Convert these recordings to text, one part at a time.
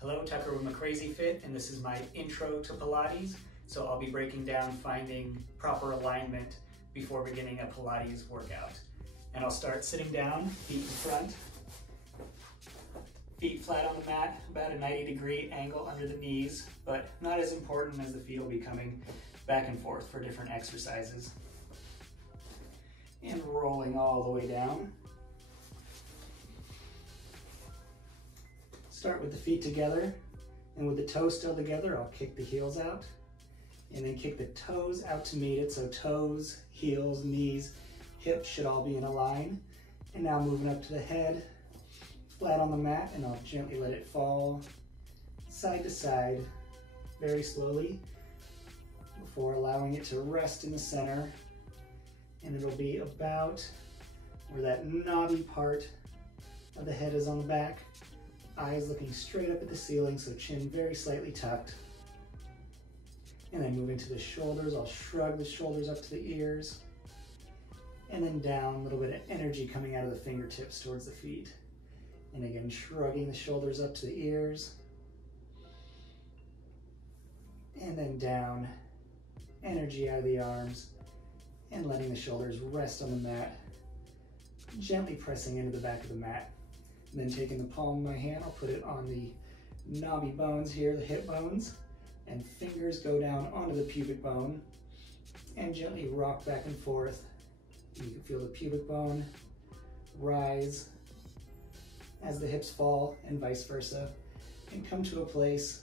Hello, Tucker with McCrazy Fit, and this is my intro to Pilates. So I'll be breaking down finding proper alignment before beginning a Pilates workout. And I'll start sitting down, feet in front, feet flat on the mat, about a 90-degree angle under the knees, but not as important as the feet will be coming back and forth for different exercises. And rolling all the way down. Start with the feet together, and with the toes still together, I'll kick the heels out, and then kick the toes out to meet it, so toes, heels, knees, hips should all be in a line. And now moving up to the head, flat on the mat, and I'll gently let it fall side to side, very slowly, before allowing it to rest in the center. And it'll be about where that knobby part of the head is on the back. Eyes looking straight up at the ceiling, so chin very slightly tucked. And then moving to the shoulders, I'll shrug the shoulders up to the ears. And then down, a little bit of energy coming out of the fingertips towards the feet. And again, shrugging the shoulders up to the ears. And then down, energy out of the arms. And letting the shoulders rest on the mat. Gently pressing into the back of the mat. And then taking the palm of my hand, I'll put it on the knobby bones here, the hip bones, and fingers go down onto the pubic bone and gently rock back and forth. You can feel the pubic bone rise as the hips fall and vice versa, and come to a place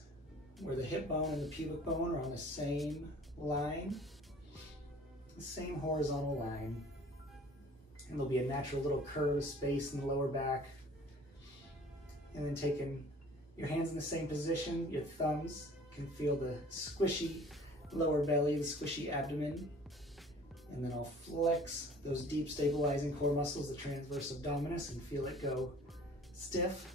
where the hip bone and the pubic bone are on the same line, the same horizontal line. And there'll be a natural little curve of space in the lower back. And then taking your hands in the same position, your thumbs can feel the squishy lower belly, the squishy abdomen. And then I'll flex those deep stabilizing core muscles, the transverse abdominis, and feel it go stiff.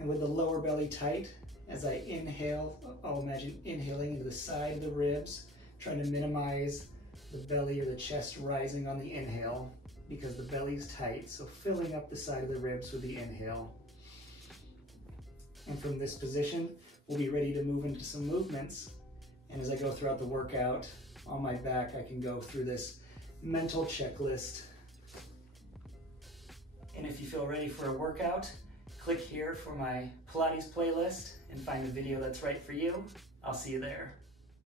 And with the lower belly tight, as I inhale, I'll imagine inhaling into the side of the ribs, trying to minimize the belly or the chest rising on the inhale, because the belly's tight, so filling up the side of the ribs with the inhale. And from this position, we'll be ready to move into some movements. And as I go throughout the workout, on my back, I can go through this mental checklist. And if you feel ready for a workout, click here for my Pilates playlist and find the video that's right for you. I'll see you there.